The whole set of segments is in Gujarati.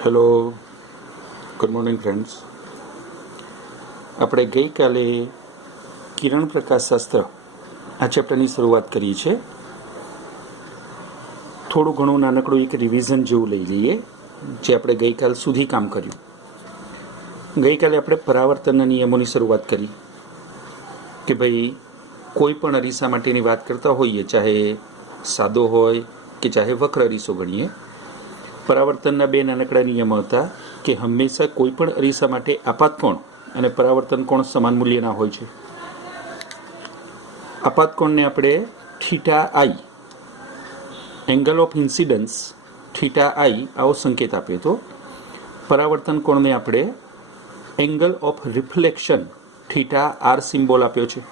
Hello, good morning friends. આપણે ગઈકાલે કિરણ પ્રકાશશાસ્ત્ર આ ચેપ્ટરની શરૂઆત કરી છે. થોડું ઘણું નાનકડું એક રિવિઝન જેવું લઈ લઈએ જે આપણે ગઈકાલ સુધી કામ કર્યું. ગઈકાલે આપણે પરાવર્તનના નિયમોની શરૂઆત કરી કે ભાઈ કોઈ પણ અરીસા માટેની વાત કરતા હોઈએ, ચાહે સાદો હોય કે ચાહે વક્ર અરીસો ગણીએ. પરાવર્તનના બે નાનકડા નિયમો હતા કે હંમેશા કોઈ પણ અરીસા માટે આપાત કોણ અને પરાવર્તન કોણ સમાન મૂલ્યના હોય છે. આપાત કોણને આપણે theta I, angle of incidence theta I આવો સંકેત આપ્યો હતો. પરાવર્તન કોણને આપણે angle of reflection theta R symbol આપ્યો છે.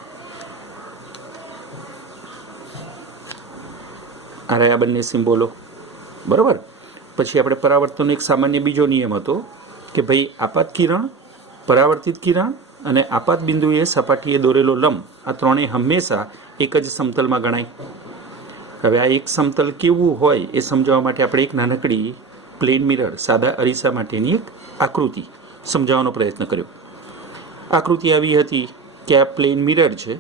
આ રહ્યા બંને સિમ્બોલો, બરાબર. પછી આપણે પરાવર્તનનો એક સામાન્ય બીજો નિયમ હતો કે ભાઈ આપાત કિરણ, પરાવર્તિત કિરણ અને આપાત બિંદુએ સપાટીએ દોરેલો લંબ, આ ત્રણેય હંમેશા એક જ સમતલમાં ગણાય. હવે આ એક સમતલ કેવું હોય એ સમજાવવા માટે આપણે એક નાનકડી પ્લેન મિરર, સાદા અરીસા માટેની એક આકૃતિ સમજાવવાનો પ્રયત્ન કર્યો. આકૃતિ આવી હતી કે આ પ્લેન મિરર છે.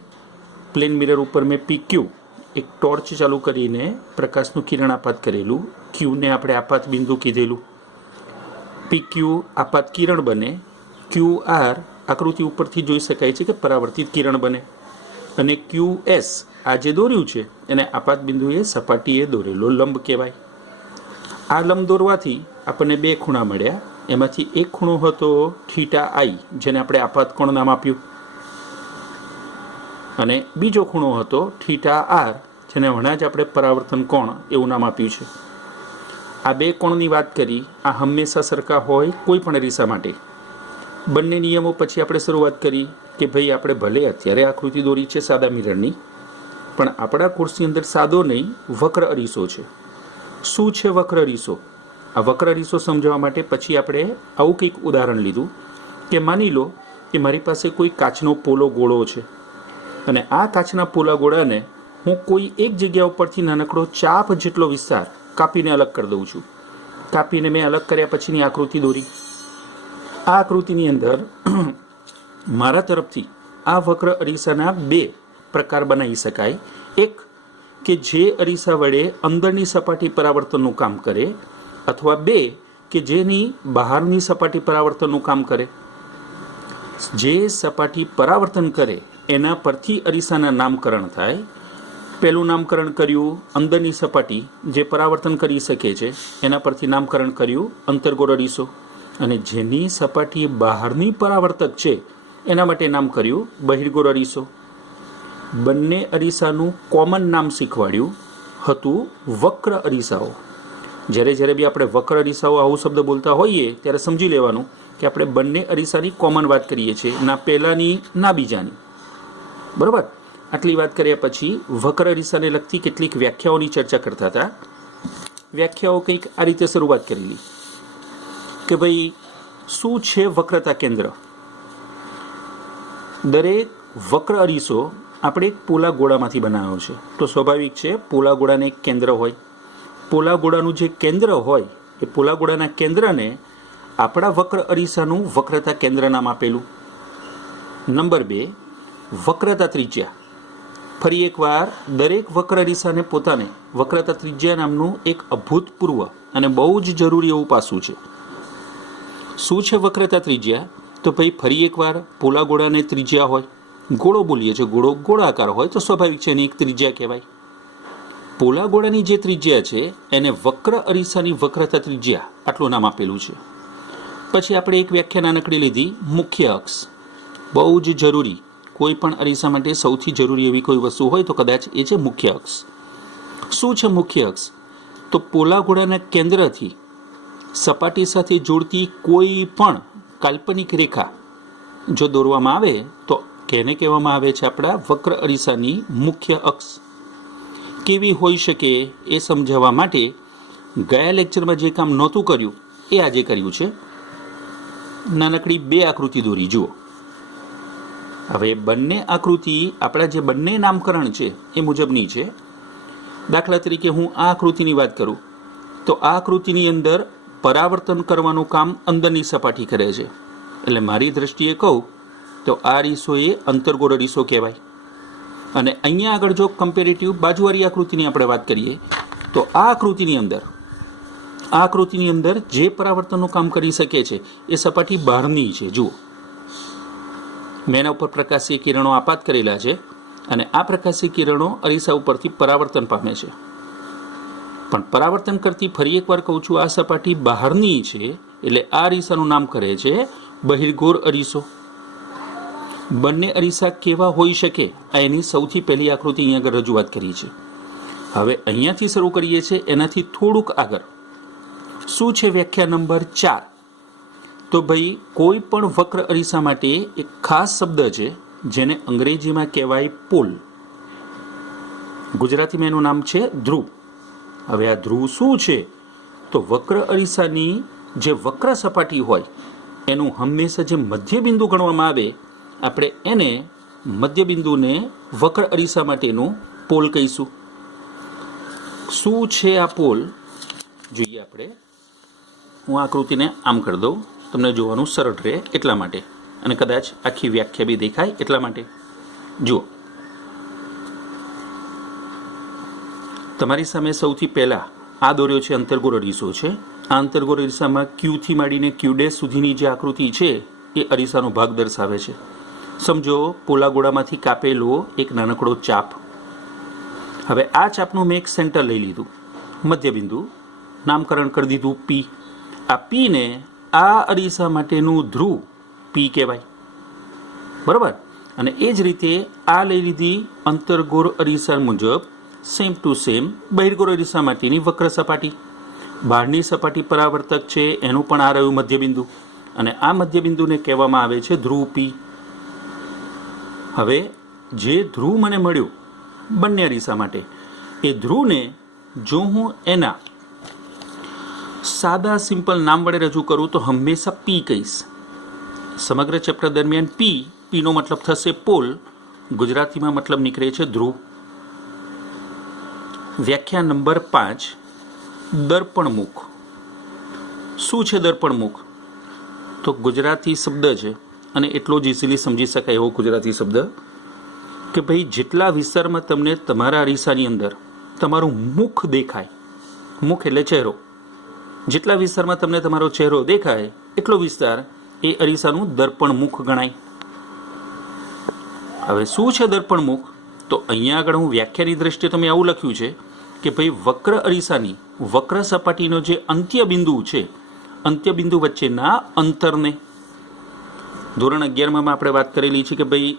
પ્લેન મિરર ઉપર મેં PQ એક ટોર્ચ ચાલુ કરીને પ્રકાશનું કિરણ આપાત કરેલું. ક્યુને આપણે આપાત બિંદુ કીધેલું. PQ આપાત કિરણ બને. QR આકૃતિ ઉપરથી જોઈ શકાય છે કે પરાવર્તિત કિરણ બને. અને QS આ જે દોર્યું છે એને આપાત બિંદુએ સપાટીએ દોરેલો લંબ કહેવાય. આ લંબ દોરવાથી આપણને બે ખૂણા મળ્યા. એમાંથી એક ખૂણો હતો થીટા આઈ, જેને આપણે આપાત કોણ નામ આપ્યું, અને બીજો ખૂણો હતો થીટા આર, જેને હમણાં જ આપણે પરાવર્તન કોણ એવું નામ આપ્યું છે. આ બે કોણની વાત કરી. આ હંમેશા સરખા હોય કોઈ પણ અરીસા માટે. બંને નિયમો પછી આપણે શરૂઆત કરી કે ભાઈ આપણે ભલે અત્યારે આકૃતિ દોરી છે સાદા મિરરની, પણ આપણા કોર્સની અંદર સાદો નહીં, વક્ર અરીસો છે. શું છે વક્ર અરીસો? આ વક્ર અરીસો સમજાવવા માટે પછી આપણે આવું કંઈક ઉદાહરણ લીધું કે માની લો કે મારી પાસે કોઈ કાચનો પોલો ગોળો છે અને આ કાચના પોલા ગોળાને હું કોઈ એક જગ્યા ઉપરથી નાનકડો ચાપ જેટલો વિસ્તાર કાપીને અલગ કરી દઉં છું. કાપીને મેં અલગ કર્યા પછીની આકૃતિ દોરી. આ આકૃતિની અંદર મારા તરફથી આ વક્ર અરીસાના બે પ્રકાર બનાવી શકાય. એક કે જે અરીસા વડે અંદરની સપાટી પરાવર્તનનું કામ કરે, અથવા બે કે જેની બહારની સપાટી પરાવર્તનનું કામ કરે. જે સપાટી પરાવર્તન કરે એના પરથી અરીસાના નામકરણ થાય. પહેલું નામકરણ કર્યું અંદરની સપાટી જે પરાવર્તન કરી શકે છે એના પરથી નામકરણ કર્યું અંતર્ગોળ અરીસો, અને જેની સપાટી બહારની પરાવર્તક છે એના માટે નામ કર્યું બહિર્ગોળ અરીસો. બંને અરીસાનું કોમન નામ શીખવાડ્યું હતું વક્ર અરીસાઓ. જ્યારે બી આપણે વક્ર અરીસાઓ આવું શબ્દ બોલતા હોઈએ ત્યારે સમજી લેવાનું કે આપણે બંને અરીસાની કોમન વાત કરીએ છીએ, ના પહેલાંની ના બીજાની, બરાબર. આટલી વાત કર્યા પછી વક્ર અરીસાને લગતી કેટલીક વ્યાખ્યાઓની ચર્ચા કરતા હતા. વ્યાખ્યાઓ કંઈક આ રીતે શરૂઆત કરેલી કે ભાઈ શું છે વક્રતા કેન્દ્ર? દરેક વક્ર અરીસો આપણે એક પોલા ગોળામાંથી બનાવ્યો છે, તો સ્વાભાવિક છે પોલા ગોળાને એક કેન્દ્ર હોય. પોલા ગોળાનું જે કેન્દ્ર હોય એ પોલા ગોળાના કેન્દ્રને આપણા વક્ર અરીસાનું વક્રતા કેન્દ્ર નામ આપેલું. નંબર 2, વક્રતા ત્રિજ્યા. ફરી એકવાર દરેક વક્ર અરીસાને પોતાને વક્રતા ત્રિજ્યા નામનું એક અભૂતપૂર્વ અને બહુ જ જરૂરી એવું પાસું છે. શું છે વક્રતા ત્રિજ્યા? તો ભાઈ ફરી એકવાર પોલા ગોળાને ત્રિજ્યા હોય. ગોળો બોલીએ છીએ, ગોળો ગોળાકાર હોય તો સ્વાભાવિક છે એની એક ત્રિજ્યા કહેવાય. પોલા ગોળાની જે ત્રિજ્યા છે એને વક્ર અરીસાની વક્રતા ત્રિજ્યા આટલું નામ આપેલું છે. પછી આપણે એક વ્યાખ્યા નાનકડી લીધી મુખ્ય અક્ષ. બહુ જ જરૂરી, કોઈ પણ અરીસા માટે સૌથી જરૂરી એવી કોઈ વસ્તુ હોય તો કદાચ એ છે મુખ્ય અક્ષ. શું છે મુખ્ય અક્ષ? તો પોલા ગોળાના કેન્દ્રથી સપાટી સાથે જોડતી કોઈ પણ કાલ્પનિક રેખા જો દોરવામાં આવે તો કેને કહેવામાં આવે છે આપણા વક્ર અરીસાની મુખ્ય અક્ષ. કેવી હોઈ શકે એ સમજાવવા માટે ગયા લેક્ચરમાં જે કામ નહોતું કર્યું એ આજે કર્યું છે. નાનકડી બે આકૃતિ દોરી જુઓ. હવે બંને આકૃતિ આપણા જે બંને નામકરણ છે એ મુજબની છે. દાખલા તરીકે હું આ આકૃતિની વાત કરું તો આ આકૃતિની અંદર પરાવર્તન કરવાનું કામ અંદરની સપાટી કરે છે. એટલે મારી દ્રષ્ટિએ કહું તો આ અરીસો એ અંતર્ગોળ અરીસો કહેવાય. અને અહીંયા આગળ જો કમ્પેરેટિવ બાજુવાળી આકૃતિની આપણે વાત કરીએ તો આ આકૃતિની અંદર જે પરાવર્તનનું કામ કરી શકે છે એ સપાટી બહારની છે. જુઓ, મેં એના ઉપર પ્રકાશીય કિરણો આપાત કરેલા છે અને આ પ્રકાશીય કિરણો અરીસા ઉપરથી પરાવર્તન પામે છે. પણ પરાવર્તન કરતી ફરી એકવાર કહું છું, આ સપાટી બહારની છે એટલે આ અરીસાનું નામ કરે છે બહિર્ગોળ અરીસો. બંને અરીસા કેવા હોઈ શકે આ એની સૌથી પહેલી આકૃતિ અહીંયા આગળ રજૂઆત કરી છે. હવે અહીંયાથી શરૂ કરીએ છીએ, એનાથી થોડુંક આગળ શું છે વ્યાખ્યા નંબર 4? તો ભાઈ કોઈ પણ વક્ર અરીસા માટે એક ખાસ શબ્દ છે જેને અંગ્રેજીમાં કહેવાય પોલ. ગુજરાતીમાં એનું નામ છે ધ્રુવ. હવે આ ધ્રુવ શું છે? તો વક્ર અરીસાની જે વક્ર સપાટી હોય એનું હંમેશા જે મધ્યબિંદુ ગણવામાં આવે, આપણે એને મધ્યબિંદુને વક્ર અરીસા માટેનું પોલ કહીશું. શું છે આ પોલ જોઈએ આપણે. હું આકૃતિને આમ કરી દઉં, તમને જોવાનું સરળ રહે એટલા માટે, અને કદાચ આખી વ્યાખ્યા બી દેખાય એટલા માટે. જુઓ, તમારી સામે સૌથી પહેલાં આ દોર્યો છે અંતર્ગોળ અરીસો છે. આ અંતર્ગોળ અરીસામાં ક્યુથી માંડીને ક્યુ' સુધીની જે આકૃતિ છે એ અરીસાનો ભાગ દર્શાવે છે. સમજો પોલાગોળામાંથી કાપેલો એક નાનકડો ચાપ. હવે આ ચાપનું મેં એક સેન્ટર લઈ લીધું, મધ્યબિંદુ, નામકરણ કરી દીધું પી. આ પીને આ અરીસા માટેનું ધ્રુવ પી કહેવાય, બરાબર. અને એ જ રીતે આ લઈ લીધી અંતર્ગોળ અરીસા મુજબ સેમ ટુ સેમ બહિર્ગોળ અરીસા માટેની વક્ર સપાટી. બહારની સપાટી પરાવર્તક છે, એનું પણ આ રહ્યું મધ્યબિંદુ, અને આ મધ્યબિંદુને કહેવામાં આવે છે ધ્રુવ પી. હવે જે ધ્રુવ મને મળ્યું બંને અરીસા માટે, એ ધ્રુવને જો હું એના સાદા સિમ્પલ નામ વડે રજૂ કરું તો હંમેશા પી કહીશ. સમગ્ર ચેપ્ટર દરમિયાન પીનો મતલબ થશે પોલ, ગુજરાતીમાં મતલબ નીકળે છે ધ્રુવ. વ્યાખ્યા નંબર 5, દર્પણમુખ. શું છે દર્પણમુખ? તો ગુજરાતી શબ્દ છે અને એટલો જ ઇઝીલી સમજી શકાય એવો ગુજરાતી શબ્દ કે ભાઈ જેટલા વિસ્તારમાં તમને તમારા અરીસાની અંદર તમારું મુખ દેખાય, મુખ એટલે ચહેરો, જેટલા વિસ્તારમાં તમને તમારો ચહેરો દેખાય એટલો વિસ્તાર એ અરીસાનું દર્પણમુખ ગણાય. હવે શું છે દર્પણમુખ? તો અહીંયા આગળ હું વ્યાખ્યાની દ્રષ્ટિએ તમે આવું લખ્યું છે કે ભાઈ વક્ર અરીસાની વક્ર સપાટીનો જે અંત્યબિંદુ છે, અંત્યબિંદુ વચ્ચેના અંતરને, ધોરણ 11માં આપણે વાત કરેલી છે કે ભાઈ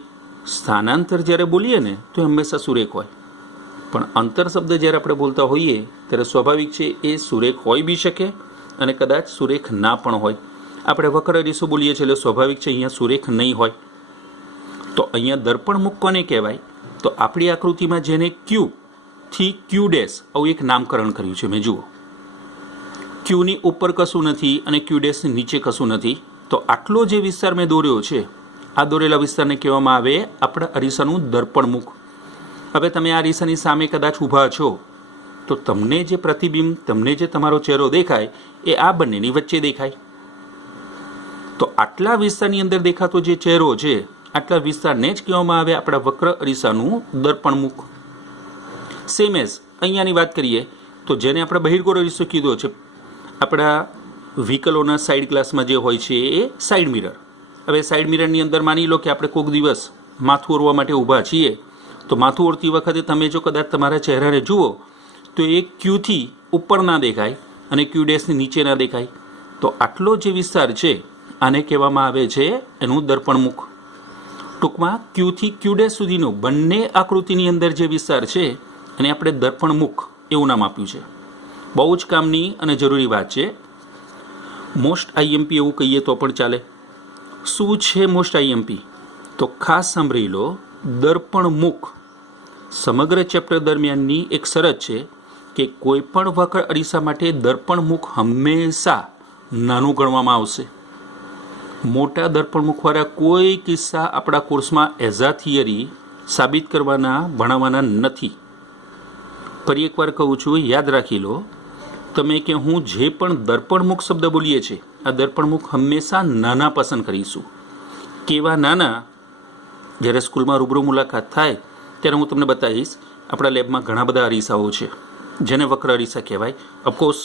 સ્થાનાંતર જ્યારે બોલીએ ને તો હંમેશા સુરેખ હોય, પણ અંતર શબ્દ જ્યારે આપણે બોલતા હોઈએ ત્યારે સ્વાભાવિક છે એ સુરેખ હોઈ બી શકે અને કદાચ સુરેખ ના પણ હોય. આપણે વક્ર અરીસો બોલીએ છીએ એટલે સ્વાભાવિક છે અહીંયા સુરેખ નહીં હોય. તો અહીંયા દર્પણમુખ કોને કહેવાય? તો આપણી આકૃતિમાં જેને ક્યુ થી ક્યુ' આવું એક નામકરણ કર્યું છે મેં. જુઓ, ક્યુની ઉપર કશું નથી અને ક્યુ' નીચે કશું નથી. તો આટલો જે વિસ્તાર મેં દોર્યો છે, આ દોરેલા વિસ્તારને કહેવામાં આવે આપણા અરીસાનું દર્પણમુખ. હવે તમે આ અરીસાની સામે કદાચ ઊભા છો તો તમને જે પ્રતિબિંબ, તમને જે તમારો ચહેરો દેખાય એ આ બંનેની વચ્ચે દેખાય. તો આટલા વિસ્તારની અંદર દેખાતો જે ચહેરો છે, આટલા વિસ્તારને જ કહેવામાં આવે આપણા વક્ર અરીસાનું દર્પણમુખ. સેમ એઝ અહીંયાની વાત કરીએ તો જેને આપણે બહિર્ગોળ અરીસો કીધો છે, આપણા વ્હીકલોના સાઈડ ગ્લાસમાં જે હોય છે એ સાઈડ મિરર. હવે સાઈડ મિરરની અંદર માની લો કે આપણે કોઈક દિવસ માથું ઓરવા માટે ઊભા છીએ, તો માથું ઓરતી વખતે તમે જો કદાચ તમારા ચહેરાને જુઓ તો એ ક્યુથી ઉપર ના દેખાય અને ક્યુ' નીચે ના દેખાય. તો આટલો જે વિસ્તાર છે આને કહેવામાં આવે છે એનું દર્પણમુખ. ટૂંકમાં ક્યુથી ક્યુ' સુધીનો બંને આકૃતિની અંદર જે વિસ્તાર છે એને આપણે દર્પણમુખ એવું નામ આપ્યું છે. બહુ જ કામની અને જરૂરી વાત છે. મોસ્ટ આઈએમપી એવું કહીએ તો પણ ચાલે. શું છે મોસ્ટ આઈએમપી? તો ખાસ સાંભળી લો, દર્પણમુખ સમગ્ર ચેપ્ટર દરમિયાનની એક શરત છે કે કોઈ પણ વક્ર અરીસા માટે દર્પણમુખ હંમેશા નાનું ગણવામાં આવશે. મોટા દર્પણમુખવાળા કોઈ કિસ્સા આપણા કોર્સમાં એઝ અ થિયરી સાબિત કરવાના, ભણાવવાના નથી. ફરી એકવાર કહું છું, યાદ રાખી લો, તમે કે હું જે પણ દર્પણમુખ શબ્દ બોલીએ છીએ આ દર્પણમુખ હંમેશા નાના પસંદ કરીશું. કેવા નાના? જ્યારે સ્કૂલમાં રૂબરૂ મુલાકાત થાય ત્યારે હું તમને બતાવીશ. આપણા લેબમાં ઘણા બધા અરીસાઓ છે જેને વક્ર અરીસા કહેવાય. ઓફકોર્સ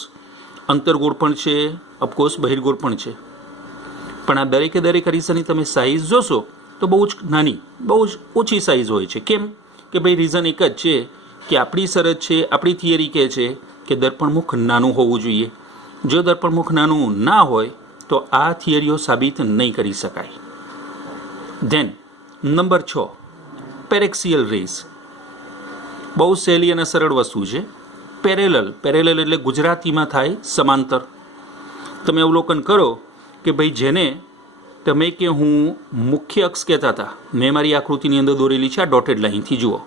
અંતરગોળ પણ છે, ઓફકોર્સ બહિર્ગોળ પણ છે. પણ આ દરેક અરીસાની તમે સાઇઝ જોશો તો બહુ જ નાની, બહુ જ ઓછી સાઇઝ હોય છે. કેમ કે ભાઈ રીઝન એક જ છે કે આપણી શરત છે, આપણી થિયરી કહે છે કે દર્પણમુખ નાનું હોવું જોઈએ. જો દર્પણમુખ નાનું ના હોય તો આ થિયરીઓ સાબિત નહીં કરી શકાય. Then number 6 paraxial rays. બહુ સહેલી અને સરળ વસ્તુ છે. પેરેલલ એટલે ગુજરાતીમાં થાય સમાંતર. તમે અવલોકન કરો કે ભાઈ જેને તમે કે હું મુખ્ય અક્ષ કહેતા હતા, મેં મારી આકૃતિની અંદર દોરેલી છે આ ડોટેડ લાઇનથી જુઓ,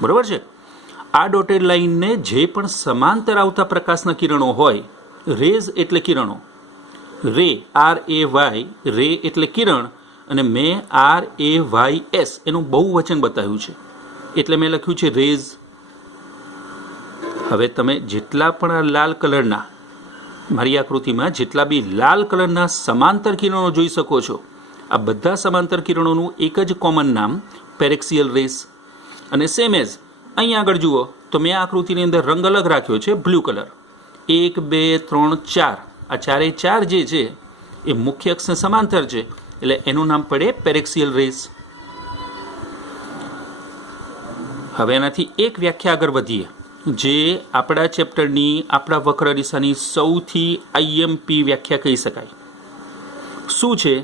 બરાબર છે. આ ડોટેડ લાઇનને જે પણ સમાંતર આવતા પ્રકાશના કિરણો હોય, રેઝ એટલે કિરણો, રે RAY રે એટલે કિરણ, અને મેં RAYS એનું બહુવચન બતાવ્યું છે એટલે મેં લખ્યું છે રેઝ. હવે તમે જેટલા પણ આ લાલ કલરના મારી આકૃતિમાં જેટલા બી લાલ કલરના સમાંતર કિરણો જોઈ શકો છો, આ બધા સમાંતર કિરણોનું એક જ કોમન નામ પેરેક્સિયલ રેઝ. અને સેમ એઝ અહીં આગળ જુઓ તો મેં આ આકૃતિની અંદર રંગ અલગ રાખ્યો છે, બ્લુ કલર. 1 2 3 4 આ ચારે ચાર જે છે એ મુખ્ય અક્ષને સમાંતર છે એટલે એનું નામ પડે પેરેક્સિયલ રેઝ. હવે એનાથી એક વ્યાખ્યા આગળ વધીએ જે આપણા ચેપ્ટરની આપણા વક્ર અરીસાની સૌથી IMP વ્યાખ્યા કહી શકાય. શું છે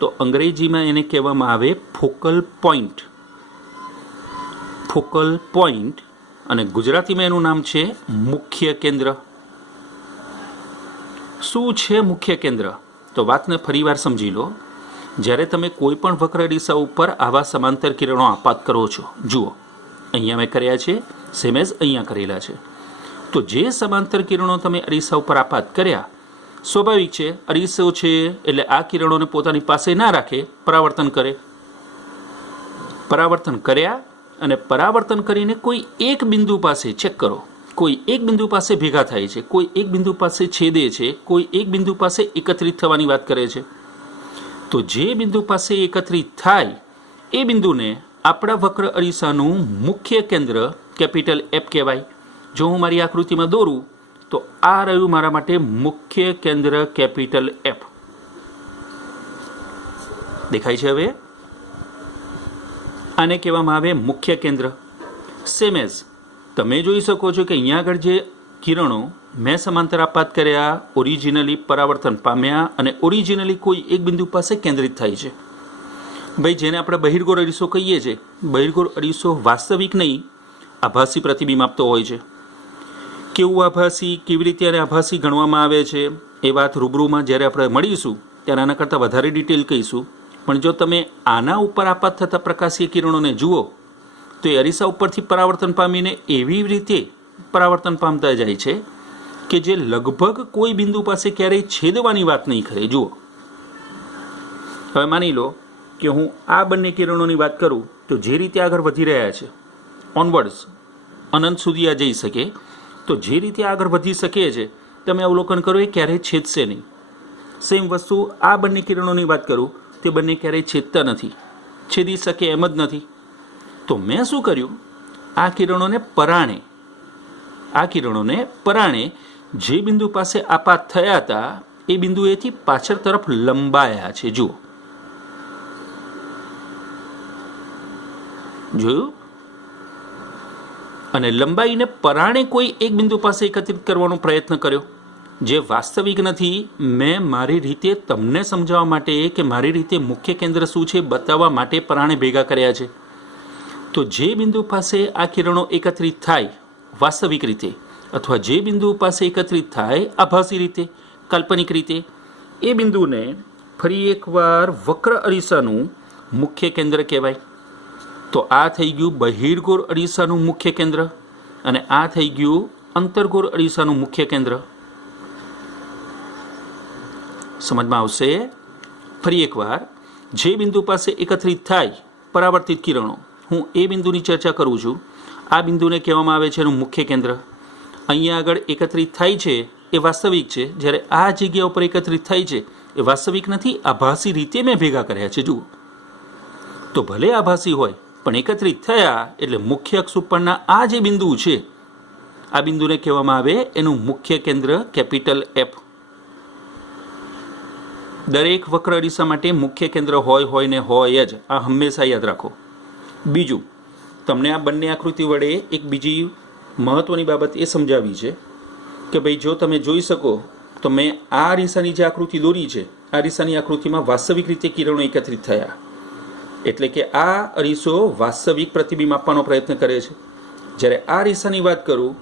તો અંગ્રેજીમાં એને કહેવામાં આવે ફોકલ પોઈન્ટ. ફોકલ પોઈન્ટ અને ગુજરાતીમાં એનું નામ છે મુખ્ય કેન્દ્ર. શું છે મુખ્ય કેન્દ્ર? તો વાતને ફરીવાર સમજી લો. જ્યારે તમે કોઈ પણ વક્ર અરીસા ઉપર આવા સમાંતર કિરણો આપાત કરો છો, જુઓ અહીંયા મેં કર્યા છે, સેમ એઝ અહીંયા કરેલા છે. તો જે સમાંતર કિરણો તમે અરીસા ઉપર આપાત કર્યા, સ્વાભાવિક છે અરીસો છે એટલે આ કિરણોને પોતાની પાસે ના રાખે, પરાવર્તન કરે. પરાવર્તન કર્યા અને પરાવર્તન કરીને કોઈ એક બિંદુ પાસે ચેક કરો, કોઈ એક બિંદુ પાસે ભેગા થાય છે, કોઈ એક બિંદુ પાસે છેદે છે, કોઈ એક બિંદુ પાસે એકત્રિત થવાની વાત કરે છે. તો જે બિંદુ પાસે એકત્રિત થાય એ બિંદુને આપણા વક્ર અરીસાનું મુખ્ય કેન્દ્ર કેપિટલ F કહેવાય. જો હું મારી આકૃતિમાં દોરું તો આ રહ્યું મારા માટે મુખ્ય કેન્દ્ર કેપિટલ F. દેખાય છે? હવે આને કહેવામાં આવે મુખ્ય કેન્દ્ર. સેમ એઝ તમે જોઈ શકો છો કે અહીંયા આગળ જે કિરણો મેં સમાંતર આપાત કર્યા, ઓરિજિનલી પરાવર્તન પામ્યા અને ઓરિજિનલી કોઈ એક બિંદુ પાસે કેન્દ્રિત થાય છે. ભાઈ જેને આપણે બહિર્ગોળ અરીસો કહીએ છીએ, બહિર્ગોળ અરીસો વાસ્તવિક નહીં આભાસી પ્રતિબિંબ આપતો હોય છે. કેવું આભાસી, કેવી રીતે આને આભાસી ગણવામાં આવે છે એ વાત રૂબરૂમાં જ્યારે આપણે મળીશું ત્યારે આના કરતાં વધારે ડિટેલ કહીશું. પણ જો તમે આના ઉપર આપાત થતા પ્રકાશીય કિરણોને જુઓ તો એ અરીસા ઉપરથી પરાવર્તન પામીને એવી રીતે પરાવર્તન પામતા જાય છે કે જે લગભગ કોઈ બિંદુ પાસે ક્યારેય છેદવાની વાત નહીં કરે. જુઓ હવે માની લો કે હું આ બંને કિરણોની વાત કરું તો જે રીતે આગળ વધી રહ્યા છે ઓનવર્ડ્સ, અનંત સુધી આ જઈ શકે, તો જે રીતે આગળ વધી શકે છે તમે અવલોકન કરો એ ક્યારેય છેદશે નહીં. સેમ વસ્તુ આ બંને કિરણોની વાત કરું તે બંને ક્યારેય છેદતા નથી, છેદી શકે એમ જ નથી. તો મેં શું કર્યું, આ કિરણોને પરાણે જે બિંદુ પાસે આપાત થયા હતા એ બિંદુએથી પાછળ તરફ લંબાયા છે. જુઓ, જોયું? અને લંબાઈને પરાણે કોઈ એક બિંદુ પાસે એકત્રિત કરવાનો પ્રયત્ન કર્યો જે વાસ્તવિક નથી. મેં મારી રીતે તમને સમજાવવા માટે કે મારી રીતે મુખ્ય કેન્દ્ર શું છે બતાવવા માટે પરાણે ભેગા કર્યા છે. તો જે બિંદુ પાસે આ કિરણો એકત્રિત થાય વાસ્તવિક રીતે, અથવા જે બિંદુ પાસે એકત્રિત થાય આભાસી રીતે, કાલ્પનિક રીતે, એ બિંદુને ફરી એકવાર વક્ર અરીસાનું મુખ્ય કેન્દ્ર કહેવાય. તો આ થઈ ગયું બહિર્ગોળ અરીસાનું મુખ્ય કેન્દ્ર અને આ થઈ ગયું અંતર્ગોળ અરીસાનું મુખ્ય કેન્દ્ર. સમજમાં આવશે? ફરી એકવાર, જે બિંદુ પાસે એકત્રિત થાય પરાવર્તિત કિરણો, હું એ બિંદુની ચર્ચા કરું છું. આ બિંદુને કહેવામાં આવે છે એનું મુખ્ય કેન્દ્ર. અહીંયા આગળ એકત્રિત થાય છે એ વાસ્તવિક છે, જ્યારે આ જગ્યા ઉપર એકત્રિત થાય છે એ વાસ્તવિક નથી, આભાસી રીતે મેં ભેગા કર્યા છે. જુઓ, તો ભલે આભાસી હોય પણ એકત્રિત થયા એટલે મુખ્ય અક્ષ ઉપરના આ જે બિંદુ છે, આ બિંદુને કહેવામાં આવે એનું મુખ્ય કેન્દ્ર કેપિટલ એફ. દરેક વક્ર અરીસા માટે મુખ્ય કેન્દ્ર હોય ને હોય જ, આ હંમેશા યાદ રાખો. બીજું, તમને આ બંને આકૃતિ વડે એક બીજી મહત્વની બાબત એ સમજાવી છે કે ભાઈ જો તમે જોઈ શકો તો મેં આ અરીસાની જે આકૃતિ દોરી છે, આ અરીસાની આકૃતિમાં વાસ્તવિક રીતે કિરણો એકત્રિત થયા, એટલે કે આ અરીસો વાસ્તવિક પ્રતિબિંબ આપવાનો પ્રયત્ન કરે છે. જ્યારે આ અરીસાની વાત કરું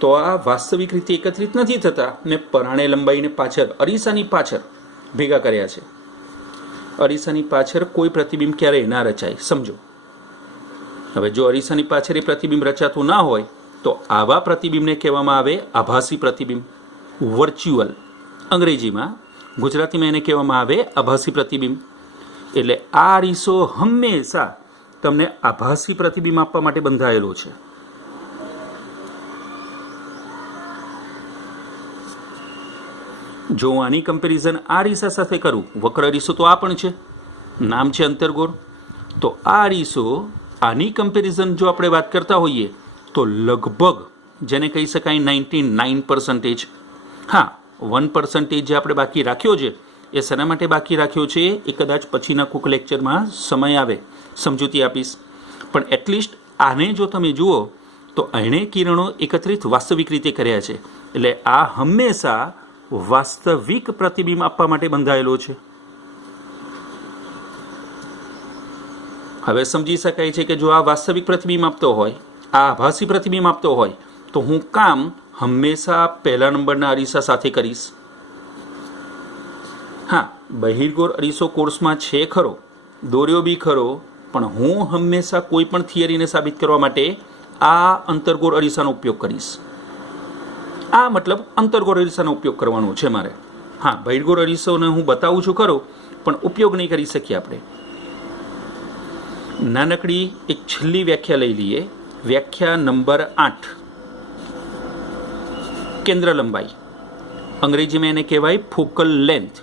તો આ વાસ્તવિક રીતે એકત્રિત નથી થતા, મેં પરાણે લંબાઈને પાછળ અરીસાની પાછળ ભેગા કર્યા છે. અરીસાની પાછળ કોઈ પ્રતિબિંબ ક્યારેય ના રચાય, સમજો. હવે જો અરીસાની પાછળ એ પ્રતિબિંબ રચાતું ના હોય તો આવા પ્રતિબિંબને કહેવામાં આવે આભાસી પ્રતિબિંબ, વર્ચ્યુઅલ. અંગ્રેજીમાં, ગુજરાતીમાં એને કહેવામાં આવે આભાસી પ્રતિબિંબ. એટલે આ અરીસો હંમેશા તમને આભાસી પ્રતિબિંબ આપવા માટે બંધાયેલો છે. જો હું આની કમ્પેરિઝન આ અરીસા સાથે કરું, વક્ર અરીસો તો આ પણ છે, નામ છે અંતર્ગોળ, તો આ અરીસો આની કમ્પેરિઝન જો આપણે વાત કરતા હોઈએ તો લગભગ જેને કહી શકાય 99%. હા, 1% જે આપણે બાકી રાખ્યો છે એ શેના માટે બાકી રાખ્યો છે એ કદાચ પછીના કોઈક લેક્ચરમાં સમય આવે સમજૂતી આપીશ. પણ એટલીસ્ટ આને જો તમે જુઓ તો એણે કિરણો એકત્રિત વાસ્તવિક રીતે કર્યા છે, એટલે આ હંમેશા વાસ્તવિક પ્રતિબિંબ આપવા માટે બંધાયેલો છે. હવે સમજી શકાય છે કે જો આ વાસ્તવિક પ્રતિબિંબ આપતો હોય, આ આભાસી પ્રતિબિંબ આપતો હોય, તો હું કામ હંમેશા પહેલા નંબરના અરીસા સાથે કરીશ. હા, બહિર્ગોળ અરીસો કોર્સમાં છે ખરો, દોર્યો બી ખરો, પણ હું હંમેશા કોઈ પણ થિયરીને સાબિત કરવા માટે આ અંતર્ગોળ અરીસાનો ઉપયોગ કરીશ. આ મતલબ અંતર્ગોળ અરીસાનો ઉપયોગ કરવાનો છે મારે. હા, બહિર્ગોળ અરીસોને હું બતાવું છું ખરો, પણ ઉપયોગ નહીં કરી શકીએ આપણે. નાનકડી એક છેલ્લી વ્યાખ્યા લઈ લઈએ, વ્યાખ્યા નંબર 8. કેન્દ્ર લંબાઈ, અંગ્રેજીમાં એને કહેવાય ફોકલ લેન્થ.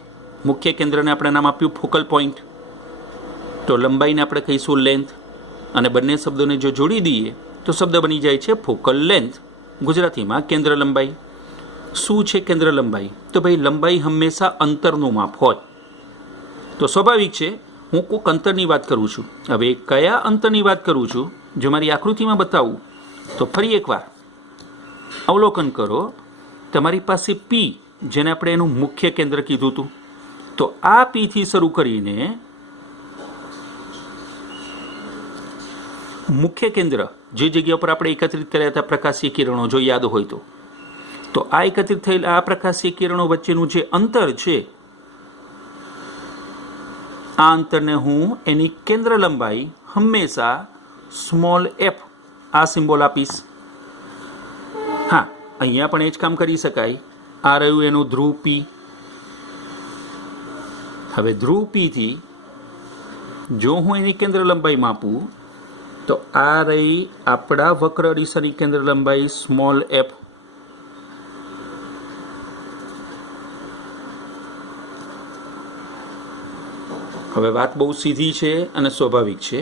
મુખ્ય કેન્દ્રને આપણે નામ આપ્યું ફોકલ પોઈન્ટ, તો લંબાઈને આપણે કહીશું લેન્થ, અને બંને શબ્દોને જો જોડી દઈએ તો શબ્દ બની જાય છે ફોકલ લેન્થ, ગુજરાતીમાં કેન્દ્ર લંબાઈ. શું છે કેન્દ્ર લંબાઈ? તો ભાઈ લંબાઈ હંમેશા અંતરનું માપ હોય. તો સ્વાભાવિક છે હું કોઈક અંતરની વાત કરું છું. હવે કયા અંતરની વાત કરું છું જો મારી આકૃતિમાં બતાવું તો ફરી એકવાર અવલોકન કરો. તમારી પાસે પી, જેને આપણે એનું મુખ્ય કેન્દ્ર કીધું હતું, તો આ પી થી શરૂ કરીને મુખ્ય કેન્દ્ર જે જગ્યા પર આપણે એકત્રિત કર્યા હતા પ્રકાશીય કિરણો, જો યાદ હોય તો આ એકત્રિત થયેલા આ પ્રકાશીય કિરણો વચ્ચેનું જે અંતર છે, આ અંતરને હું એની કેન્દ્ર લંબાઈ હંમેશા સ્મોલ એફ આ સિમ્બોલ આપીશ. હા, અહીંયા પણ એ જ કામ કરી શકાય. આ રહ્યું એનું ધ્રુવ પી. હવે ધ્રુવ પી થી જો હું એની કેન્દ્ર લંબાઈ માપું તો આ રહી આપણા વક્ર અરીસાની કેન્દ્ર લંબાઈ સ્મોલ એફ. હવે વાત બહુ સીધી છે અને સ્વાભાવિક છે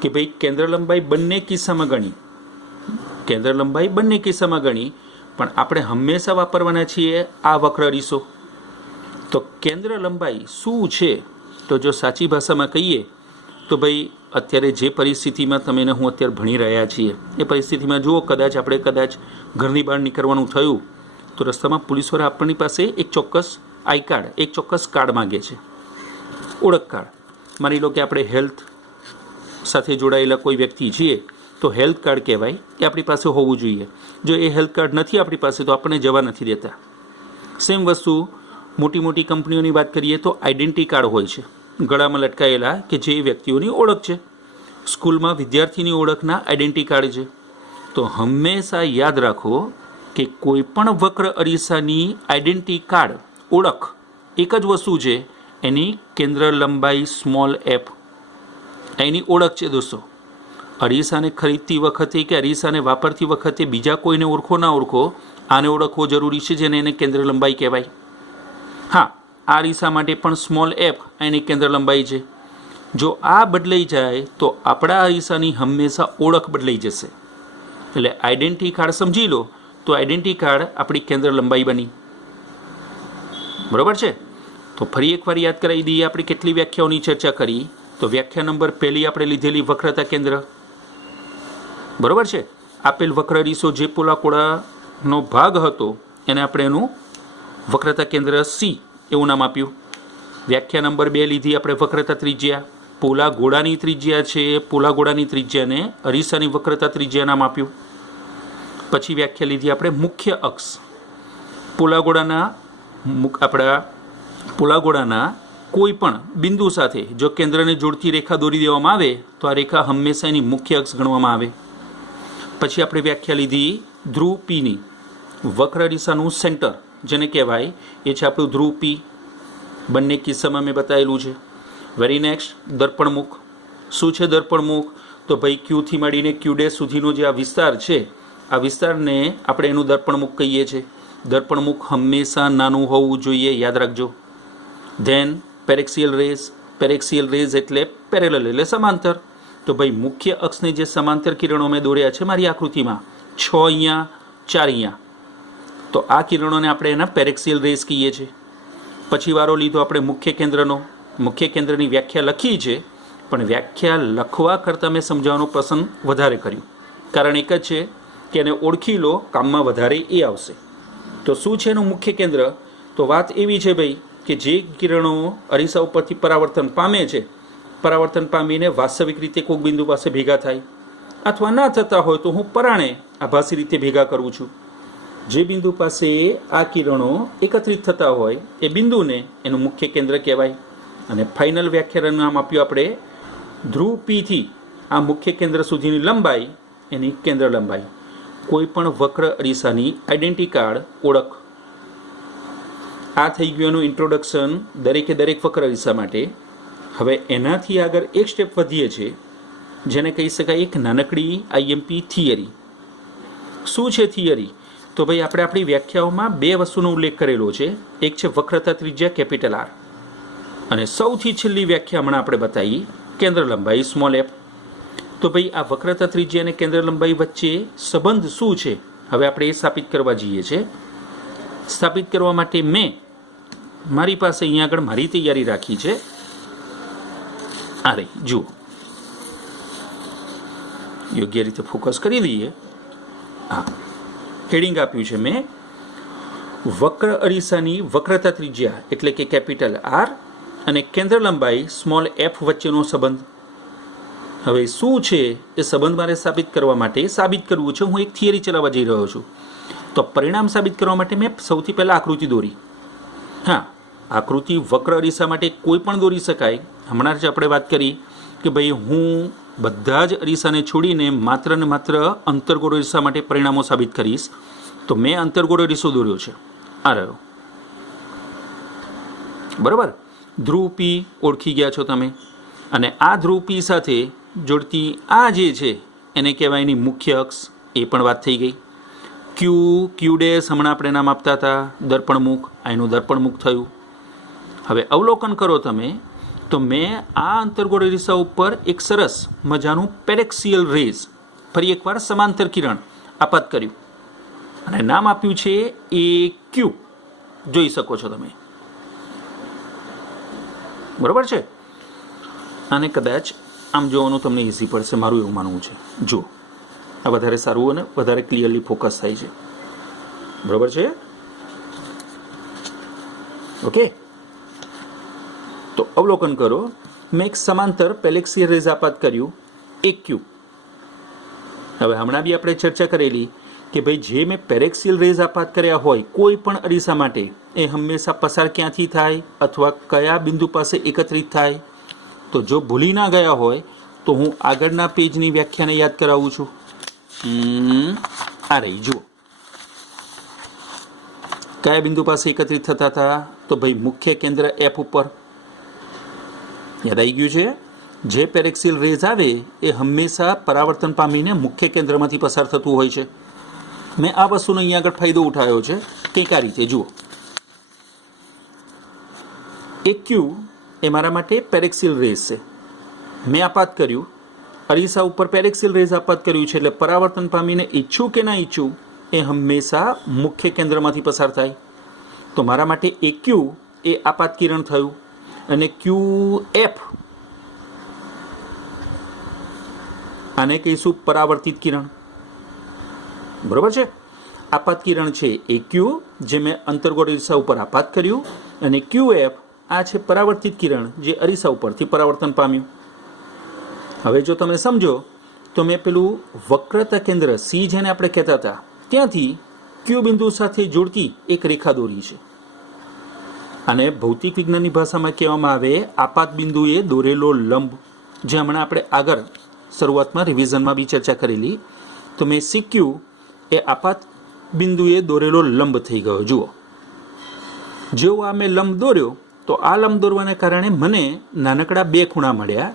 કે ભાઈ કેન્દ્ર લંબાઈ બંને કિસ્સામાં ગણી, પણ આપણે હંમેશા વાપરવાના છીએ આ વક્ર અરીસો. તો કેન્દ્ર લંબાઈ શું છે? તો જો સાચી ભાષામાં કહીએ તો ભાઈ અત્યારે જે પરિસ્થિતિમાં તમે ને હું અત્યારે ભણી રહ્યા છીએ એ પરિસ્થિતિમાં જુઓ, કદાચ ઘરની બહાર નીકળવાનું થયું તો રસ્તામાં પોલીસવાળા આપણી પાસે એક ચોક્કસ આઈ કાર્ડ, એક ચોક્કસ કાર્ડ માગે છે, ઓળખ કાર્ડ. માની લો કે આપણે હેલ્થ સાથે જોડાયેલા કોઈ વ્યક્તિ છીએ તો હેલ્થ કાર્ડ કહેવાય, એ આપણી પાસે હોવું જોઈએ. જો એ હેલ્થ કાર્ડ નથી આપણી પાસે તો આપણને જવા નથી દેતા. સેમ વસ્તુ મોટી કંપનીઓની વાત કરીએ તો આઈડેન્ટિટી કાર્ડ હોય છે ગળામાં લટકાયેલા, કે જે વ્યક્તિઓની ઓળખ છે. સ્કૂલમાં વિદ્યાર્થીની ઓળખના આઈડેન્ટિટી કાર્ડ છે. તો હંમેશા યાદ રાખો કે કોઈ પણ વક્ર અરીસાની આઈડેન્ટિટી કાર્ડ, ઓળખ એક જ વસ્તુ છે, એની કેન્દ્ર લંબાઈ સ્મોલ એફ, એની ઓળખ છે દોસ્તો. અરીસાને ખરીદતી વખતે કે અરીસાને વાપરતી વખતે બીજા કોઈને ઓળખો ના ઓળખો, આને ઓળખવો જરૂરી છે, જેને એને કેન્દ્ર લંબાઈ કહેવાય. હા, આ અરીસા માટે પણ સ્મોલ એફ એની કેન્દ્ર લંબાઈ છે. જો આ બદલાઈ જાય તો આપણા અરીસાની હંમેશા ઓળખ બદલાઈ જશે. એટલે આઈડેન્ટિટી કાર્ડ સમજી લો તો આઈડેન્ટિટી કાર્ડ આપણી કેન્દ્ર લંબાઈ બની. બરાબર છે? તો ફરી એકવાર યાદ કરાવી દઈએ આપણે કેટલી વ્યાખ્યાઓની ચર્ચા કરી. તો વ્યાખ્યા નંબર પહેલી આપણે લીધેલી વક્રતા કેન્દ્ર. બરાબર છે? આપેલ વક્ર અરીસો જે પોલાકોડાનો ભાગ હતો એને આપણે એનું વક્રતા કેન્દ્ર સી એવું નામ આપ્યું. વ્યાખ્યા નંબર 2 લીધી આપણે વક્રતા ત્રિજ્યા. પોલા ગોળાની ત્રિજ્યા છે, પોલા ગોળાની ત્રિજ્યાને અરીસાની વક્રતા ત્રિજ્યા નામ આપ્યું. પછી વ્યાખ્યા લીધી આપણે મુખ્ય અક્ષ. પોલાગોળાના આપણા પોલાગોળાના કોઈ પણ બિંદુ સાથે જો કેન્દ્રને જોડતી રેખા દોરી દેવામાં આવે તો આ રેખા હંમેશા એની મુખ્ય અક્ષ ગણવામાં આવે. પછી આપણે વ્યાખ્યા લીધી ધ્રુવ પીની. વક્ર અરીસાનું સેન્ટર જેને કહેવાય એ છે આપણું ધ્રુવ પી. બંને કિસ્સામાં મેં બતાવેલું છે. વેરી નેક્સ્ટ, દર્પણમુખ. શું છે દર્પણમુખ? તો ભાઈ ક્યુથી માંડીને ક્યુ ડેશ સુધીનો જે આ વિસ્તાર છે, આ વિસ્તારને આપણે એનું દર્પણમુખ કહીએ છીએ. દર્પણમુખ હંમેશા નાનું હોવું જોઈએ, યાદ રાખજો. Then paraxial rays. Paraxial rays એટલે પેરેલલ એટલે સમાંતર. તો ભાઈ મુખ્ય અક્ષને જે સમાંતર કિરણો મેં દોર્યા છે મારી આકૃતિમાં, 6 અહીંયા 4 અહીંયા, તો આ કિરણોને આપણે એના પેરેક્સિયલ રેઝ કહીએ છીએ. પછી વારો લીધો આપણે મુખ્ય કેન્દ્રનો. મુખ્ય કેન્દ્રની વ્યાખ્યા લખી છે, પણ વ્યાખ્યા લખવા કરતાં મેં સમજાવવાનું પસંદ વધારે કર્યું. કારણ એક જ છે કે એને ઓળખી લો, કામમાં વધારે એ આવશે. તો શું છે એનું મુખ્ય કેન્દ્ર? તો વાત એવી છે ભાઈ કે જે કિરણો અરીસા ઉપરથી પરાવર્તન પામે છે, પરાવર્તન પામીને વાસ્તવિક રીતે કોઈક બિંદુ પાસે ભેગા થાય, અથવા ના થતા હોય તો હું પરાણે આભાસી રીતે ભેગા કરું છું. જે બિંદુ પાસે આ કિરણો એકત્રિત થતા હોય એ બિંદુને એનું મુખ્ય કેન્દ્ર કહેવાય. અને ફાઇનલ વ્યાખ્યાનું નામ આપ્યું આપણે ધ્રુવ પીથી આ મુખ્ય કેન્દ્ર સુધીની લંબાઈ એની કેન્દ્ર લંબાઈ. કોઈ પણ વક્ર અરીસાની આઈડેન્ટિટી કાર્ડ ઓળખ. આ થઈ ગયું એનું ઇન્ટ્રોડક્શન દરેકે દરેક વક્ર અરીસા માટે. હવે એનાથી આગળ એક સ્ટેપ વધીએ છીએ, જેને કહી શકાય એક નાનકડી આઈએમપી થિયરી. શું છે થિયરી? તો ભાઈ આપણે આપણી વ્યાખ્યાઓમાં 2 વસ્તુનો ઉલ્લેખ કરેલો છે. એક છે વક્રતા ત્રિજ્યા કેપિટલ આર, અને સૌથી છેલ્લી વ્યાખ્યા હમણાં આપણે બતાવી કેન્દ્ર લંબાઈ સ્મોલ એફ. તો ભાઈ આ વક્રતા ત્રિજ્યા અને કેન્દ્ર લંબાઈ વચ્ચે સંબંધ શું છે હવે આપણે એ સ્થાપિત કરવા જઈએ છીએ. સ્થાપિત કરવા માટે મેં મારી પાસે અહીંયા આગળ મારી તૈયારી રાખી છે. આ રહી, જુઓ, યોગ્ય રીતે ફોકસ કરી દઈએ. હા, હેડિંગ આપ્યું છે મેં વક્ર અરીસાની વક્રતા ત્રિજ્યા એટલે કે કેપિટલ આર અને કેન્દ્ર લંબાઈ સ્મોલ એફ વચ્ચેનો સંબંધ. હવે શું છે એ સંબંધ મારે સાબિત કરવા માટે સાબિત કરવું છે. હું એક થિયરી ચલાવવા જઈ રહ્યો છું. તો પરિણામ સાબિત કરવા માટે મેં સૌથી પહેલાં આકૃતિ દોરી. હા, આકૃતિ વક્ર અરીસા માટે કોઈ પણ દોરી શકાય. હમણાં જ આપણે વાત કરી કે ભાઈ હું બધા જ અરીસાને છોડીને માત્ર ને માત્ર અંતર્ગોળ અરીસા માટે પરિણામો સાબિત કરીશ. તો મેં અંતર્ગોળ અરીસો દોર્યો છે, આ રહ્યો. બરાબર? ધ્રુવ પી ઓળખી ગયા છો તમે. અને આ ધ્રુવ પી સાથે જોડતી આ જે છે એને કહેવાય એની મુખ્ય અક્ષ. એ પણ વાત થઈ ગઈ. ક્યુ ડેશ હમણાં આપણે નામ આપતા હતા દર્પણમુખ, આ એનું દર્પણમુખ થયું. હવે અવલોકન કરો તમે તો મેં આ અંતર્ગોળ અરીસા ઉપર એક સરસ મજાનું પેરેક્સિયલ રેઝ, ફરી એકવાર સમાંતર કિરણ આપાત કર્યું અને નામ આપ્યું છે એ ક્યુ. જોઈ શકો છો તમે, બરાબર છે? આને કદાચ આમ જોવાનું તમને ઇઝી પડશે, મારું એવું માનવું છે. જુઓ, આ વધારે સારું અને વધારે ક્લિયરલી ફોકસ થાય છે. બરાબર છે? ઓકે, તો અવલોકન કરો. મેં એક સમાંતર પેરેક્સિયલ રેઝ આપાત કર્યું, એક ક્યુ. હવે હમણાં બી આપણે ચર્ચા કરેલી કે ભાઈ જે મેં પેરેક્સિયલ રેઝ આપાત કર્યા હોય કોઈ પણ અરીસા માટે, એ હંમેશા પસાર ક્યાંથી થાય અથવા કયા બિંદુ પાસે એકત્રિત થાય. તો જો ભૂલી ના ગયા હોય તો હું આગળના પેજની વ્યાખ્યાને યાદ કરાવું છું. આ રહી, જુઓ, કયા બિંદુ પાસે એકત્રિત થતા હતા? તો ભાઈ મુખ્ય કેન્દ્ર એફ ઉપર. યાદ આવી ગયું છે? જે પેરેક્સિલ રેઝ આવે એ હંમેશા પરાવર્તન પામીને મુખ્ય કેન્દ્રમાંથી પસાર થતું હોય છે. મેં આ વસ્તુનો અહીંયા આગળ ફાયદો ઉઠાવ્યો છે કંઈક આ રીતે જુઓ. એ ક્યુ એ મારા માટે પેરેક્સિલ રેઝ છે. મેં આપાત કર્યું, અરીસા ઉપર પેરેક્સિલ રેઝ આપાત કર્યું છે, એટલે પરાવર્તન પામીને ઈચ્છું કે ના ઈચ્છું એ હંમેશા મુખ્ય કેન્દ્રમાંથી પસાર થાય. તો મારા માટે એ ક્યુ એ આપાત કિરણ થયું, અને ક્યુ એફ આને કહીશું પરાવર્તિત કિરણ. બરોબર છે. આપાત કિરણ છે એ ક્યુ જે મેં અંતર્ગોળ અરીસા ઉપર આપાત કર્યું, અને ક્યુ એફ આ છે પરાવર્તિત કિરણ જે અરીસા ઉપરથી પરાવર્તન પામ્યું. હવે જો તમે સમજો તો મેં પેલું વક્રતા કેન્દ્ર સી જેને આપણે કહેતા હતા ત્યાંથી ક્યુ બિંદુ સાથે જોડતી એક રેખા દોરી છે. અને ભૌતિક વિજ્ઞાનની ભાષામાં કહેવામાં આવે આપાત બિંદુએ દોરેલો લંબ, જે હમણાં આપણે આગળ શરૂઆતમાં રિવિઝનમાં બી ચર્ચા કરેલી. તો મેં CQ એ આપાત બિંદુએ દોરેલો લંબ થઈ ગયો. જુઓ, જેવો આ મેં લંબ દોર્યો તો આ લંબ દોરવાને કારણે મને નાનકડા બે ખૂણા મળ્યા.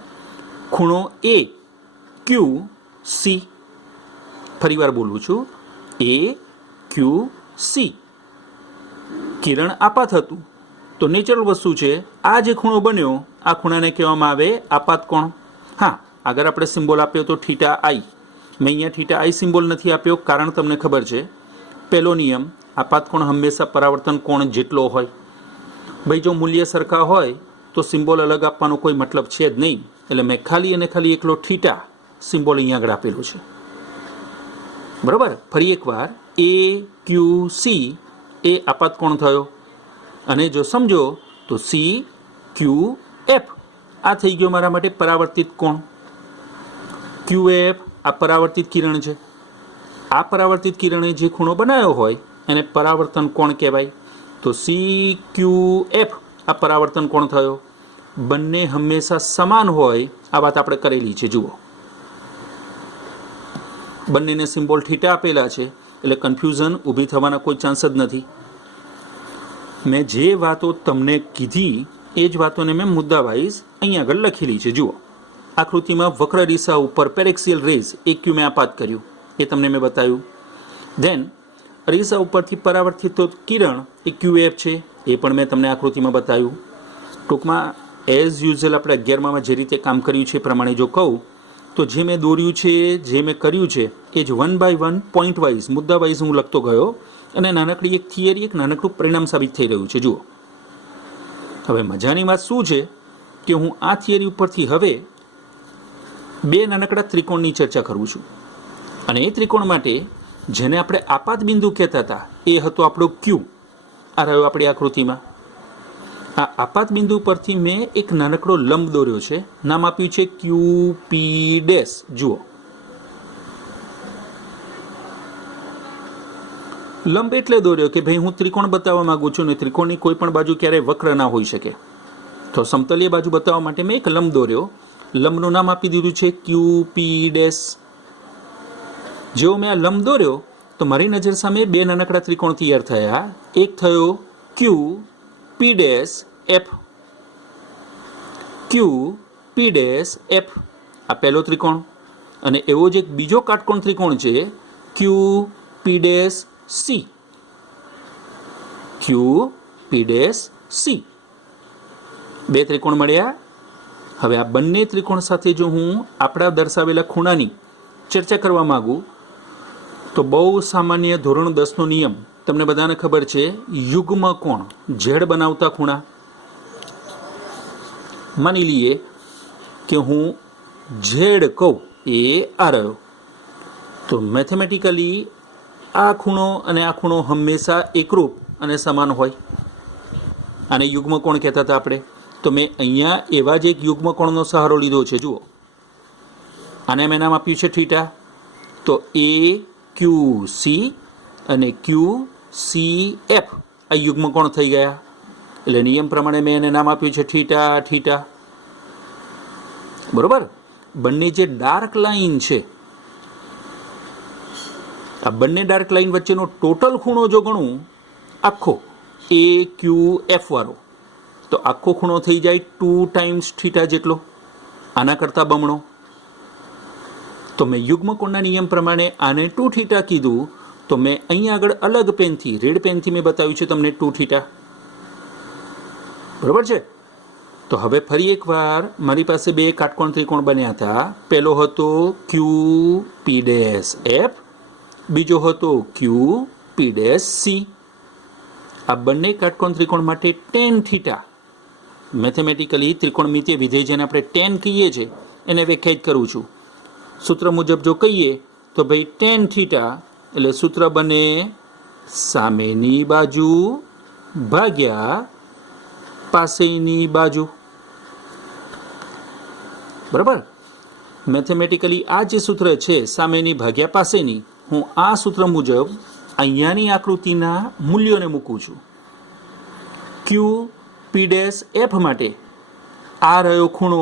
ખૂણો એ ક્યુ સી, ફરીવાર બોલું છું, એ ક્યુ સી. કિરણ આપાત હતું તો નેચરલ વસ્તુ છે આ જે ખૂણો બન્યો આ ખૂણાને કહેવામાં આવે આપાત કોણ. હા, આગળ આપણે સિમ્બોલ આપ્યો તો થીટા આઈ. મેં અહીંયા થીટા આઈ સિમ્બોલ નથી આપ્યો, કારણ તમને ખબર છે. પહેલો નિયમ, આપાત કોણ હંમેશા પરાવર્તન કોણ જેટલો હોય. ભાઈ જો મૂલ્ય સરખા હોય તો સિમ્બોલ અલગ આપવાનો કોઈ મતલબ છે જ નહીં. એટલે મેં ખાલી અને ખાલી એકલો થીટા સિમ્બોલ અહીંયા આગળ આપેલો છે. બરાબર. ફરી એકવાર એ ક્યુ સી એ આપાત કોણ થયો, અને જો સમજો તો સી ક્યુ એફ આ થઈ ગયો મારા માટે પરાવર્તિત કોણ. ક્યુ એફ આ પરાવર્તિત કિરણ છે. આ પરાવર્તિત કિરણે જે ખૂણો બનાવ્યો હોય એને પરાવર્તન કોણ કહેવાય. તો સી ક્યુ એફ આ પરાવર્તન કોણ થયો. બંને હંમેશા સમાન હોય આ વાત આપણે કરેલી છે. જુઓ, બંનેને સિમ્બોલ થીટા આપેલા છે એટલે કન્ફ્યુઝન ઊભી થવાના કોઈ ચાન્સ જ નથી. મેં જે વાતો તમને કીધી એ જ વાતોને મેં મુદ્દા વાઇઝ અહીંયા આગળ લખેલી છે. જુઓ, આકૃતિમાં વક્ર અરીસા ઉપર પેરેક્સિયલ રેઝ એ ક્યુ મેં આપાત કર્યું એ તમને મેં બતાવ્યું. ધેન અરીસા ઉપરથી પરાવર્તિત કિરણ એ ક્યુ એફ છે એ પણ મેં તમને આકૃતિમાં બતાવ્યું. ટૂંકમાં એઝ યુઝ્યુઅલ આપણે 11માં જે રીતે કામ કર્યું છે એ પ્રમાણે જો કહું તો જે મેં દોર્યું છે, જે મેં કર્યું છે એ જ 1 by 1 પોઈન્ટ વાઇઝ મુદ્દા વાઇઝ હું લખતો ગયો, અને નાનકડી એક થિયરી, એક નાનકડું પરિણામ સાબિત થઈ રહ્યું છે. જુઓ, હવે મજાની વાત શું છે કે હું આ થિયરી ઉપરથી હવે બે નાનકડા ત્રિકોણની ચર્ચા કરું છું. અને એ ત્રિકોણ માટે જેને આપણે આપાત બિંદુ કહેતા હતા એ હતો આપણો ક્યુ. આ રહ્યો આપણી આકૃતિમાં. આ આપાત બિંદુ પરથી મેં એક નાનકડો લંબ દોર્યો છે, નામ આપ્યું છે ક્યુ પી ડેશ. જુઓ, લંબ એટલે દોર્યો કે ભાઈ હું ત્રિકોણ બતાવવા માંગુ છું, ને ત્રિકોણની કોઈ પણ બાજુ ક્યારેય વક્ર ના હોઈ શકે. તો સમતલીય બાજુ બતાવવા માટે મેં એક લંબ દોર્યો. લંબનું નામ આપી દીધું છે ક્યુ પી ડેશ. જેવો મેં આ લંબ દોર્યો તો મારી નજર સામે બે નાનકડા ત્રિકોણ તૈયાર થયા. એક થયો ક્યુ પી ડેશ એફ. ક્યુ પી ડેશ એફ આ પહેલો ત્રિકોણ, અને એવો જ એક બીજો કાટકોણ ત્રિકોણ છે ક્યુ પી ડેશ સી. ક્યુ પી ડેશ સી. બે ત્રિકોણ મળ્યા. હવે આ બંને ત્રિકોણ સાથે જો હું આપણા દર્શાવેલા ખૂણાની ચર્ચા કરવા માંગુ તો બહુ સામાન્ય ધોરણ 10નો નિયમ તમને બધાને ખબર છે, યુગ્મ કોણ, ઝેડ બનાવતા ખૂણા. માની લઈએ કે હું ઝેડ કહું એ આ રહ્યો, તો મેથેમેટિકલી આ ખૂણો અને આ ખૂણો હંમેશા એકરૂપ અને સમાન હોય. આને યુગ્મ કોણ કહેતા હતા આપણે. તો મેં અહીંયા એવા જ એક યુગ્મ કોણનો સહારો લીધો છે. જુઓ, આને મેં નામ આપ્યું છે થીટા. તો એ ક્યુ સી અને ક્યુ સી એફ આ યુગ્મ કોણ થઈ ગયા. એટલે નિયમ પ્રમાણે મેં એને નામ આપ્યું છે થીટા થીટા. બરોબર. બંને જે ડાર્ક લાઈન છે, આ બંને ડાર્ક લાઈન વચ્ચેનો ટોટલ ખૂણો જો ગણું આખો એ ક્યુ એફ વાળો, તો આખો ખૂણો થઈ જાય 2 ટાઈમ્સ થીટા જેટલો. આના કરતાં બમણો. તો મેં યુગ્મકોણના નિયમ પ્રમાણે આને 2θ કીધું, તો મેં અહીંયા આગળ અલગ પેનથી, રેડ પેનથી મેં બતાવ્યું છે તમને 2θ. બરાબર છે. તો હવે ફરી એકવાર મારી પાસે બે કાટકોણ ત્રિકોણ બન્યા હતા. પહેલો હતો QP'F, બીજો હતો QP'C. આ બંને કાટકોણ ત્રિકોણ માટે tan θ, મેથેમેટિકલી ત્રિકોણમિતીય વિધેય જેને આપણે tan કહીએ છીએ એને વ્યાખ્યાયિત કરું છું. સૂત્ર મુજબ જો કહીએ તો ભાઈ tan θ એટલે સૂત્ર બને સામેની બાજુ ભાગ્યા પાસેની બાજુ. બરાબર. મેથેમેટિકલી આ જે સૂત્ર છે સામેની ભાગ્યા પાસેની, હું આ સૂત્ર મુજબ અહીંયાની આકૃતિના મૂલ્યોને મૂકું છું. QP'F માટે આ રહ્યો ખૂણો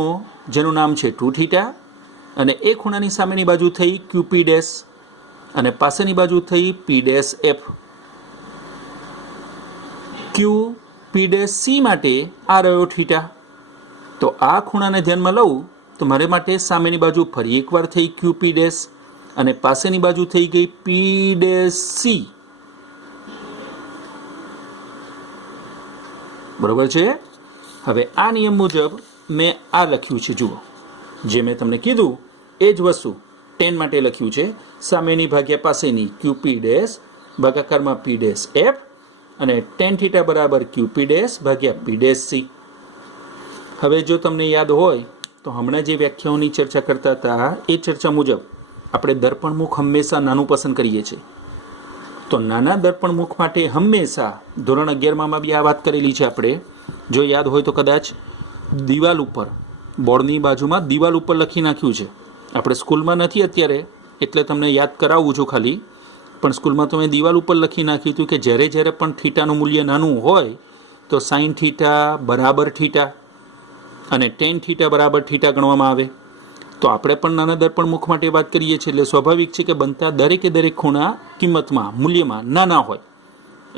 જેનું નામ છે 2θ, અને એ ખૂણાની સામેની બાજુ થઈ QP' અને પાસેની બાજુ થઈ P'F. QP'C માટે આ રહ્યો θ. તો આ ખૂણાને ધ્યાનમાં લઉં તો મારે માટે સામેની બાજુ ફરી એકવાર થઈ QP' અને પાસેની બાજુ થઈ ગઈ P'C. બરોબર છે. હવે આ નિયમ મુજબ મેં આ લખ્યું છે. જુઓ, જે મેં તમને કીધું એ જ વસ્તુ tan માટે લખ્યું છે. સામેની ભાગ્યા પાસેની QP' ભાગાકારમાં P'F અને tan θ બરાબર QP' ભાગ્યા P'C. હવે જો તમને યાદ હોય તો હમણાં જે વ્યાખ્યાઓની ચર્ચા કરતા હતા એ ચર્ચા મુજબ આપણે દર્પણમુખ હંમેશા નાનું પસંદ કરીએ છીએ. તો નાના દર્પણમુખ માટે હંમેશા ધોરણ 11માં બી આ વાત કરેલી છે આપણે. જો યાદ હોય તો કદાચ દિવાલ ઉપર, બોર્ડની બાજુમાં દિવાલ ઉપર લખી નાખ્યું છે. આપણે સ્કૂલમાં નથી અત્યારે એટલે તમને યાદ કરાવું છું ખાલી, પણ સ્કૂલમાં તો મેં દિવાલ ઉપર લખી નાખ્યું હતું કે જ્યારે જ્યારે પણ થીટાનું મૂલ્ય નાનું હોય તો sin θ બરાબર θ અને tan θ બરાબર θ ગણવામાં આવે. તો આપણે પણ નાના દર્પણમુખ માટે વાત કરીએ છીએ એટલે સ્વાભાવિક છે કે બનતા દરેકે દરેક ખૂણા કિંમતમાં, મૂલ્યમાં નાના હોય.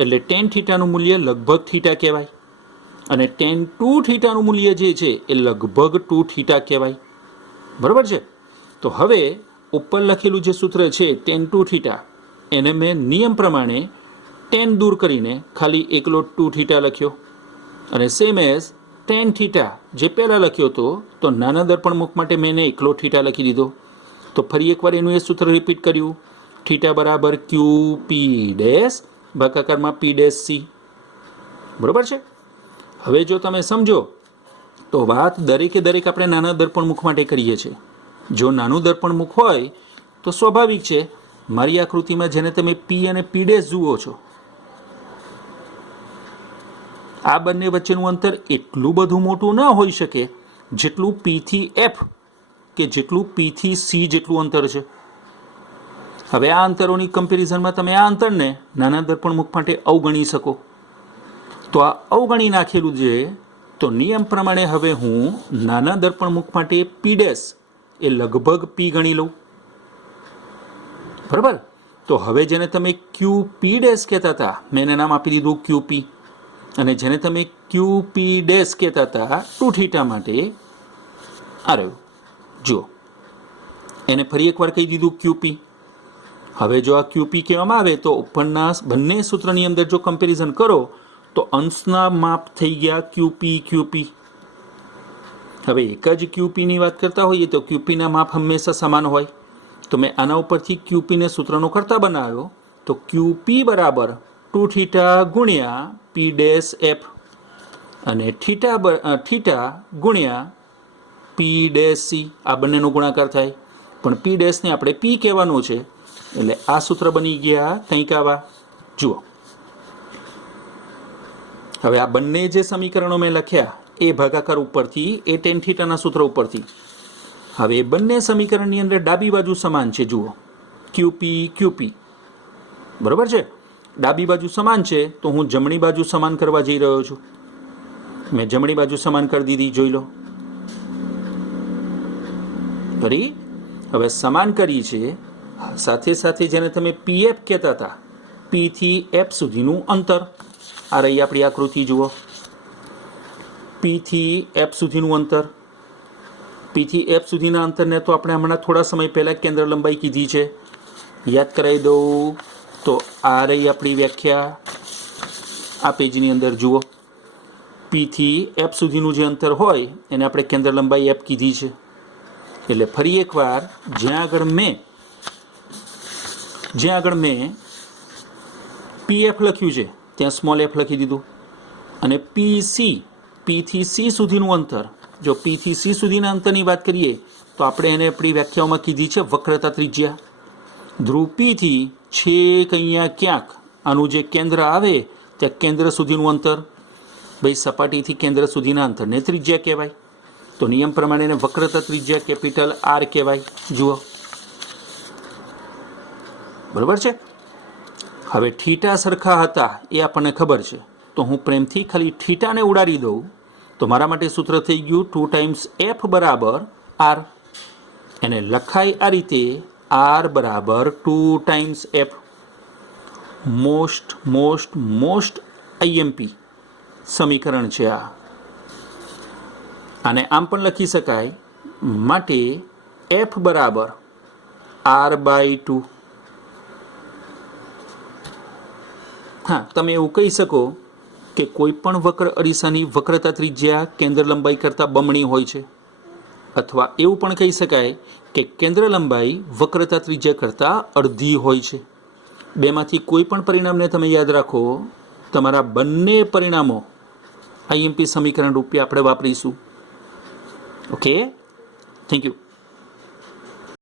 એટલે tan θનું મૂલ્ય લગભગ θ કહેવાય અને tan 2θનું મૂલ્ય જે છે એ લગભગ 2θ કહેવાય. બરાબર છે. તો હવે ઉપર લખેલું જે સૂત્ર છે tan 2θ, એને મેં નિયમ પ્રમાણે tan દૂર કરીને ખાલી એકલો 2θ લખ્યો, અને સેમ એઝ tan θ જે પહેલાં લખ્યો હતો તો નાના દર્પણમુખ માટે મેં એકલો θ લખી દીધો. તો ફરી એકવાર એનું એ સૂત્ર રિપીટ કર્યું. θ બરાબર QP' ભાગાકારમાં P'C. બરાબર છે. હવે જો તમે સમજો તો વાત દરેકે દરેક આપણે નાના દર્પણમુખ માટે કરીએ છીએ. જો નાનું દર્પણમુખ હોય તો સ્વાભાવિક છે મારી આકૃતિમાં જેને તમે P અને P' જુઓ છો, આ બંને વચ્ચેનું અંતર એટલું બધું મોટું ન હોઈ શકે જેટલું P થી F કે જેટલું P થી C જેટલું અંતર છે. હવે આ અંતરોની કમ્પેરિઝનમાં તમે આ અંતરને નાના દર્પણમુખ માટે અવગણી શકો. તો આ અવગણી નાખેલું છે. તો નિયમ પ્રમાણે હવે હું નાના દર્પણમુખ માટે P' એ લગભગ P ગણી લઉં. બરાબર. તો હવે જેને તમે QP' કહેતા હતા મેં એને નામ આપી દીધું QP, અને જેને તમે QP' કહેતા હતા 2θ માટે આ રહ્યું. જુઓ, એને ફરી એકવાર કહી દીધું QP. હવે જો આ QP કહેવામાં આવે તો ઉપરના બંને સૂત્રની અંદર જો કમ્પેરિઝન કરો તો અંશના માપ થઈ ગયા QP. હવે એક જ QPની વાત કરતા હોઈએ તો QPના માપ હંમેશા સમાન હોય. તો મેં આના ઉપરથી QPને સૂત્રનો કરતા બનાવ્યો. તો QP બરાબર 2θ ગુણ્યા P'F અને θ ગુણ્યા P'C. આ બંનેનો ગુણાકાર થાય, પણ P'ને આપણે P કહેવાનું છે એટલે આ સૂત્ર બની ગયા કંઈક આવા. જુઓ, હવે આ બંને જે સમીકરણો મેં લખ્યા એ ભાગાકાર ઉપરથી, એ tan θના સૂત્ર ઉપરથી. હવે એ બંને સમીકરણની અંદર ડાબી બાજુ સમાન છે. જુઓ, QP. બરાબર છે. ડાબી બાજુ સમાન છે તો હું જમણી બાજુ સમાન કરવા જઈ રહ્યો છું. મેં જમણી બાજુ સમાન કરી દીધી, જોઈ લો. ફરી હવે સમાન કરી છે. સાથે સાથે જેને તમે PF કહેતા હતા, P થી F સુધીનું અંતર, આ રહી આપણી આકૃતિ. જુઓ, P થી F સુધીનું અંતર. પી થી એફ સુધીના અંતરને તો આપણે હમણાં થોડા સમય પહેલાં કેન્દ્ર લંબાઈ કીધી છે, યાદ કરાવી દઉં તો આ રહી આપણી વ્યાખ્યા, આ પેજની અંદર જુઓ. પી થી એફ સુધીનું જે અંતર હોય એને આપણે કેન્દ્ર લંબાઈ એફ કીધી છે. એટલે ફરી એકવાર જ્યાં આગળ મેં પી એફ લખ્યું છે ત્યાં સ્મોલ એફ લખી દીધું, અને પી થી સી સુધીનું અંતર, જો પી થી સી સુધીના અંતરની વાત કરીએ તો આપણે એને આપણી વ્યાખ્યાઓમાં કીધી છે વક્રતા ત્રિજ્યા. ધ્રુવ પી થી છેક અહીંયા ક્યાંક આનું જે કેન્દ્ર આવે ત્યાં કેન્દ્ર સુધીનું અંતર, ભાઈ સપાટીથી કેન્દ્ર સુધીના અંતરને ત્રિજ્યા કહેવાય. તો નિયમ પ્રમાણે એને વક્રતા ત્રિજ્યા કેપિટલ આર કહેવાય. જુઓ, બરાબર છે. હવે થીટા સરખા હતા એ આપણને ખબર છે, તો હું પ્રેમથી ખાલી થીટાને ઉડાડી દઉં તો મારા માટે સૂત્ર થઈ ગયું 2 ટાઈમ્સ એફ બરાબર આર. એને લખાય આ રીતે, આર બરાબર 2 ટાઈમ્સ એફ. મોસ્ટ આઈએમપી સમીકરણ છે આ. આને આમ પણ લખી શકાય, માટે એફ બરાબર r/2. હા, તમે એવું કહી શકો કે કોઈ પણ વક્ર અરીસાની વક્રતા ત્રિજ્યા કેન્દ્ર લંબાઈ કરતાં બમણી હોય છે, અથવા એવું પણ કહી શકાય કે કેન્દ્ર લંબાઈ વક્રતા ત્રિજ્યા કરતાં અડધી હોય છે. બેમાંથી કોઈ પણ પરિણામને તમે યાદ રાખો, તમારા બંને પરિણામો આઈએમપી સમીકરણ રૂપે આપણે વાપરીશું. Okay, thank you.